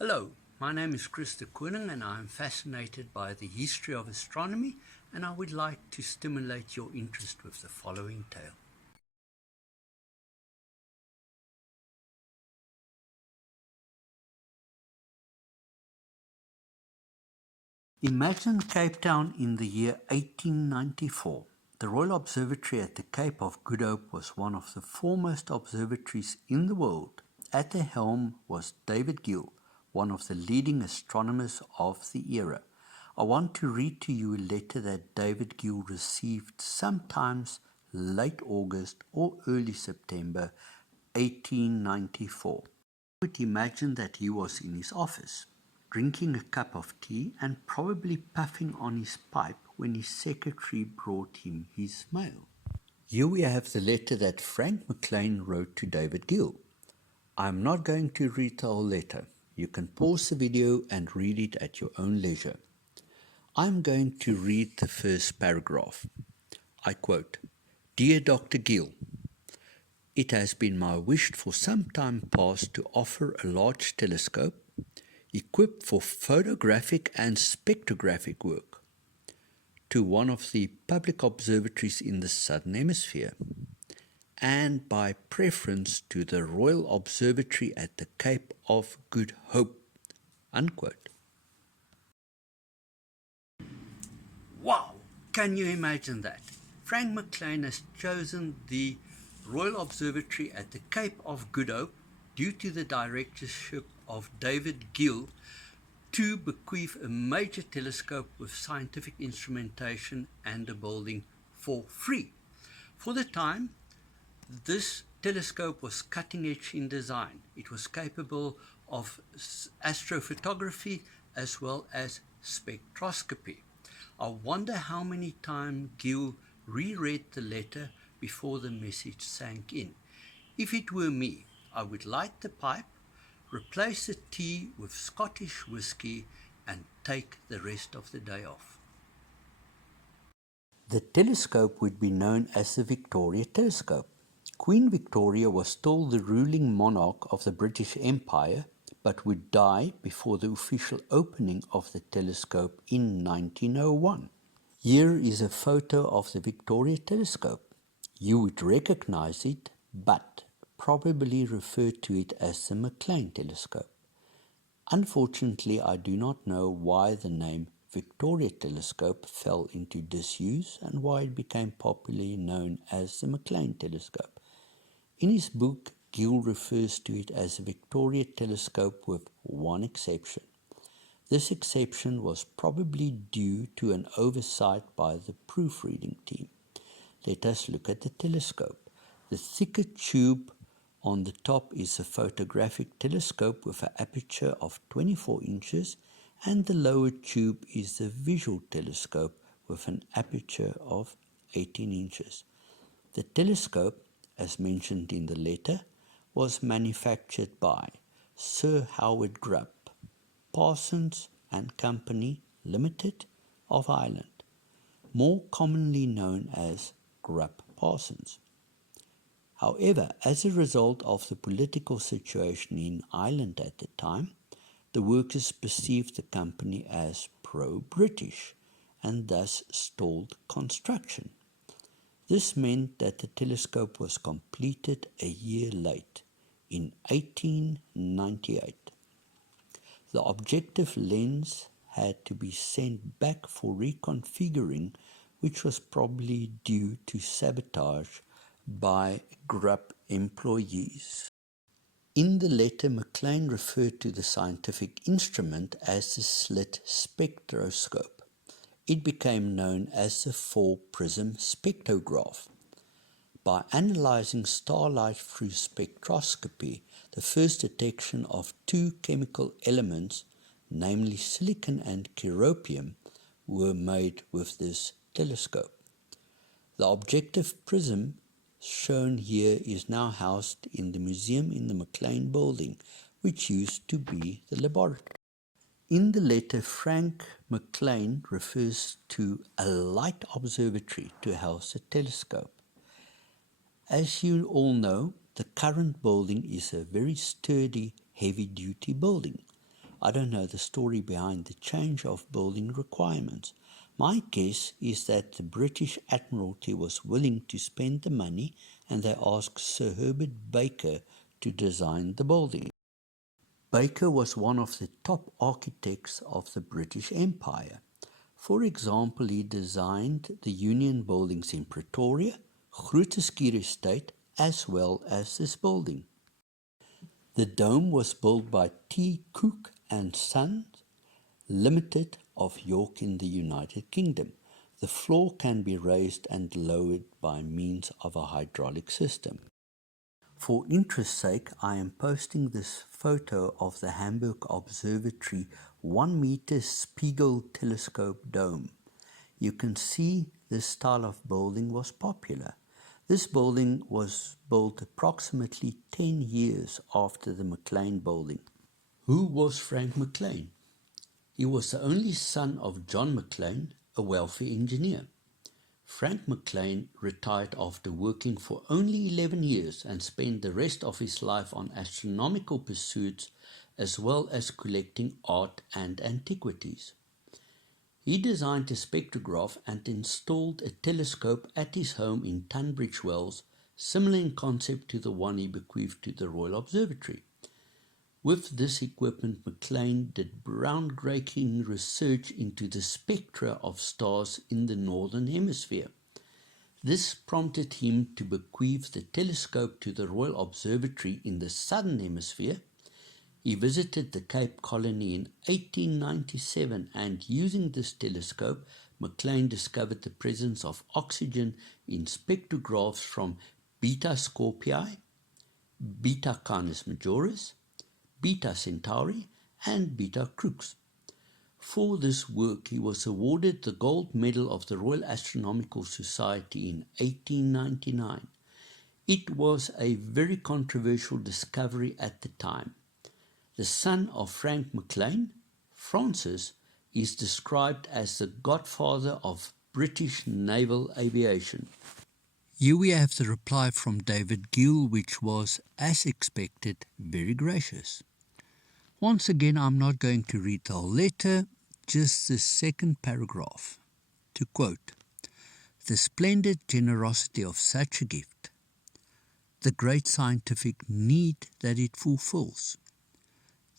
Hello, my name is Chris de Koning and I am fascinated by the history of astronomy, and I would like to stimulate your interest with the following tale. Imagine Cape Town in the year 1894. The Royal Observatory at the Cape of Good Hope was one of the foremost observatories in the world. At the helm was David Gill, one of the leading astronomers of the era. I want to read to you a letter that David Gill received sometimes late August or early September 1894. I would imagine that he was in his office, drinking a cup of tea and probably puffing on his pipe when his secretary brought him his mail. Here we have the letter that Frank McClean wrote to David Gill. I'm not going to read the whole letter. You can pause the video and read it at your own leisure. I'm going to read the first paragraph. I quote, "Dear Dr. Gill, it has been my wish for some time past to offer a large telescope equipped for photographic and spectrographic work to one of the public observatories in the Southern Hemisphere, and by preference to the Royal Observatory at the Cape of Good Hope." Unquote. Wow! Can you imagine that? Frank McClean has chosen the Royal Observatory at the Cape of Good Hope due to the directorship of David Gill to bequeath a major telescope with scientific instrumentation and a building for free. For the time, this telescope was cutting edge in design. It was capable of astrophotography as well as spectroscopy. I wonder how many times Gill reread the letter before the message sank in. If it were me, I would light the pipe, replace the tea with Scottish whiskey, and take the rest of the day off. The telescope would be known as the Victoria Telescope. Queen Victoria was still the ruling monarch of the British Empire, but would die before the official opening of the telescope in 1901. Here is a photo of the Victoria Telescope. You would recognize it, but probably refer to it as the McClean Telescope. Unfortunately, I do not know why the name Victoria Telescope fell into disuse and why it became popularly known as the McClean Telescope. In his book, Gill refers to it as the Victoria Telescope with one exception. This exception was probably due to an oversight by the proofreading team. Let us look at the telescope. The thicker tube on the top is a photographic telescope with an aperture of 24 inches, and the lower tube is the visual telescope with an aperture of 18 inches. The telescope, as mentioned in the letter, was manufactured by Sir Howard Grubb, Parsons and Company Limited of Ireland, more commonly known as Grubb Parsons. However, as a result of the political situation in Ireland at the time, the workers perceived the company as pro-British and thus stalled construction. This meant that the telescope was completed a year late, in 1898. The objective lens had to be sent back for reconfiguring, which was probably due to sabotage by Grubb employees. In the letter, McClean referred to the scientific instrument as the slit spectroscope. It became known as the four-prism spectrograph. By analyzing starlight through spectroscopy, the first detection of two chemical elements, namely silicon and keropium, were made with this telescope. The objective prism shown here is now housed in the museum in the McClean building, which used to be the laboratory. In the letter, Frank McClean refers to a light observatory to house a telescope. As you all know, the current building is a very sturdy, heavy-duty building. I don't know the story behind the change of building requirements. My guess is that the British Admiralty was willing to spend the money and they asked Sir Herbert Baker to design the building. Baker was one of the top architects of the British Empire. For example, he designed the Union buildings in Pretoria, Groote Schuur Estate, as well as this building. The dome was built by T. Cook and Sons Limited of York in the United Kingdom. The floor can be raised and lowered by means of a hydraulic system. For interest's sake, I am posting this photo of the Hamburg Observatory 1-meter Spiegel telescope dome. You can see this style of building was popular. This building was built approximately 10 years after the McClean building. Who was Frank McClean? He was the only son of John McClean, a wealthy engineer. Frank McClean retired after working for only 11 years and spent the rest of his life on astronomical pursuits as well as collecting art and antiquities. He designed a spectrograph and installed a telescope at his home in Tunbridge Wells, similar in concept to the one he bequeathed to the Royal Observatory. With this equipment, McClean did groundbreaking research into the spectra of stars in the Northern Hemisphere. This prompted him to bequeath the telescope to the Royal Observatory in the Southern Hemisphere. He visited the Cape Colony in 1897 and using this telescope, McClean discovered the presence of oxygen in spectrographs from Beta Scorpii, Beta Canis Majoris, Beta Centauri, and Beta Crux. For this work, he was awarded the Gold Medal of the Royal Astronomical Society in 1899. It was a very controversial discovery at the time. The son of Frank McClean, Francis, is described as the godfather of British naval aviation. Here we have the reply from David Gill, which was, as expected, very gracious. Once again, I'm not going to read the whole letter, just the second paragraph. To quote, "The splendid generosity of such a gift, the great scientific need that it fulfills,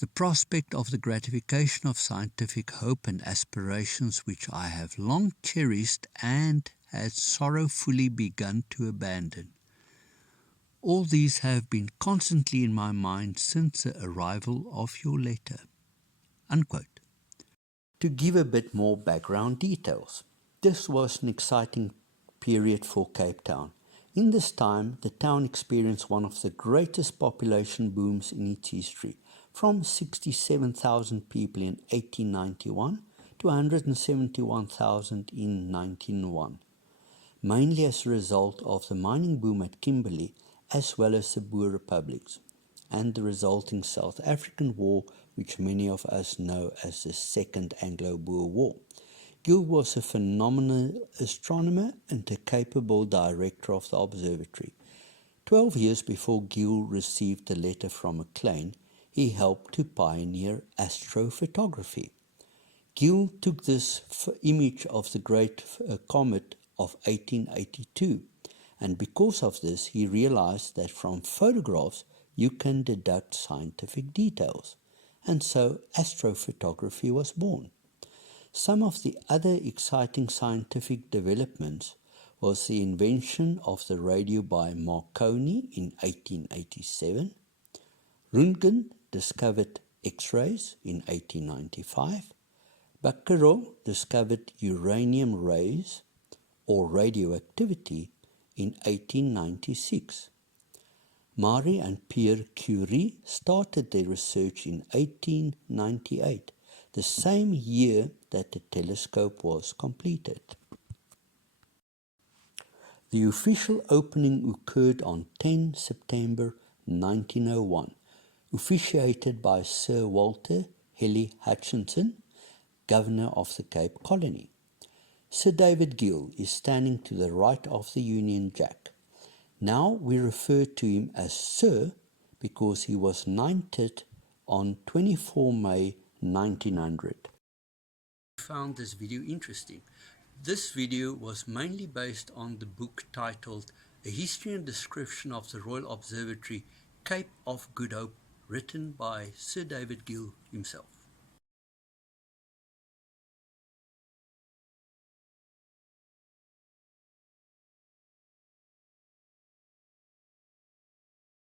the prospect of the gratification of scientific hope and aspirations which I have long cherished and had sorrowfully begun to abandon. All these have been constantly in my mind since the arrival of your letter." Unquote. To give a bit more background details, this was an exciting period for Cape Town. In this time, the town experienced one of the greatest population booms in its history, from 67,000 people in 1891 to 171,000 in 1901, mainly as a result of the mining boom at Kimberley as well as the Boer republics, and the resulting South African War, which many of us know as the Second Anglo-Boer War. Gill was a phenomenal astronomer and a capable director of the observatory. 12 years before Gill received the letter from McClean, he helped to pioneer astrophotography. Gill took this image of the great comet of 1882, and because of this, he realized that from photographs you can deduct scientific details, and so astrophotography was born. Some of the other exciting scientific developments was the invention of the radio by Marconi in 1887. Röntgen discovered X-rays in 1895. Becquerel discovered uranium rays or radioactivity in 1896. Marie and Pierre Curie started their research in 1898, the same year that the telescope was completed. The official opening occurred on 10 September 1901, officiated by Sir Walter Helly Hutchinson, Governor of the Cape Colony. Sir David Gill is standing to the right of the Union Jack. Now we refer to him as Sir because he was knighted on 24 May 1900. Found this video interesting. This video was mainly based on the book titled A History and Description of the Royal Observatory, Cape of Good Hope, written by Sir David Gill himself.